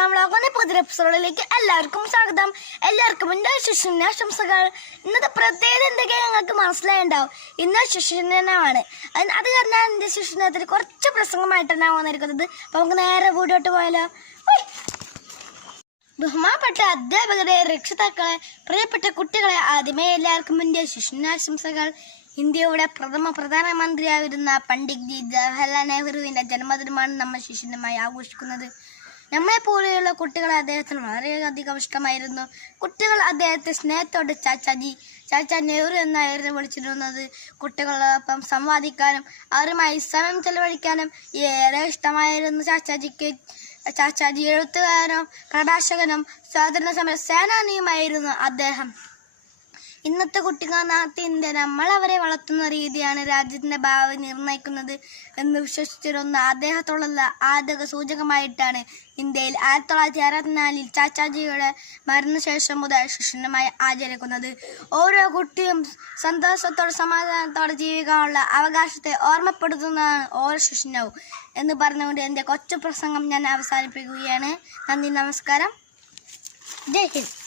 പുതിയ എപ്പിസോഡിലേക്ക് എല്ലാവർക്കും സ്വാഗതം. എല്ലാവർക്കും എൻ്റെ ശിശുദിനാശംസകൾ. ഇന്നത്തെ പ്രത്യേകത എന്തൊക്കെയാണ് നിങ്ങൾക്ക് മനസ്സിലായിണ്ടാവും. ഇന്ന് ശിശുദിനമാണ്. അത് കാരണം എൻ്റെ ശിശുദിനത്തിൽ കുറച്ച് പ്രസംഗമായിട്ടാണ് ഞാൻ വന്നിരിക്കുന്നത്. അപ്പോൾ നമുക്ക് നേരെ വീടോട്ട് പോയാലോ. ബഹുമാനപ്പെട്ട അധ്യാപകരെ, രക്ഷിതാക്കളെ, പ്രിയപ്പെട്ട കുട്ടികളെ, ആദ്യമേ എല്ലാവർക്കും എൻ്റെ ശിശുദിനാശംസകൾ. ഇന്ത്യയുടെ പ്രധാനമന്ത്രിയായിരുന്ന പണ്ഡിറ്റ് ജവഹർലാൽ നെഹ്റുവിൻ്റെ ജന്മദിനമാണ് നമ്മൾ ശിശുദിനമായി ആഘോഷിക്കുന്നത്. നമ്മളെപ്പോലെയുള്ള കുട്ടികളെ അദ്ദേഹത്തിന് വളരെയധികം ഇഷ്ടമായിരുന്നു. കുട്ടികൾ അദ്ദേഹത്തെ സ്നേഹത്തോടെ ചാച്ച നെഹ്റു എന്നായിരുന്നു വിളിച്ചിരുന്നത്. കുട്ടികളോടൊപ്പം സംവാദിക്കാനും അവരുമായി സമയം ചെലവഴിക്കാനും ഏറെ ഇഷ്ടമായിരുന്നു ചാച്ചാജിക്ക്. ചാച്ചാജി എഴുത്തുകാരനും പ്രഭാഷകനും സ്വാതന്ത്ര്യ സമര സേനാനിയുമായിരുന്നു അദ്ദേഹം. ഇന്നത്തെ കുട്ടികൾ നമ്മൾ അവരെ വളർത്തുന്ന രീതിയാണ് രാജ്യത്തിന്റെ ഭാവി നിർണ്ണയിക്കുന്നത് എന്ന് വിശ്വസിച്ചിരുന്ന അദ്ദേഹത്തോടുള്ള ആദര സൂചകമായിട്ടാണ് ഇന്ത്യയിൽ 1964 ചാച്ചാജിയുടെ മരണശേഷം മുതൽ ശിശുദിനമായി ആചരിക്കുന്നത്. ഓരോ കുട്ടിയും സന്തോഷത്തോടെ സമാധാനത്തോടെ ജീവിക്കാനുള്ള അവകാശത്തെ ഓർമ്മപ്പെടുത്തുന്നതാണ് ഓരോ ശിശുദിനവും എന്ന് പറഞ്ഞുകൊണ്ട് എൻ്റെ കൊച്ചു പ്രസംഗം ഞാൻ അവസാനിപ്പിക്കുകയാണ്. നന്ദി, നമസ്കാരം, ജയ് ഹിന്ദ്.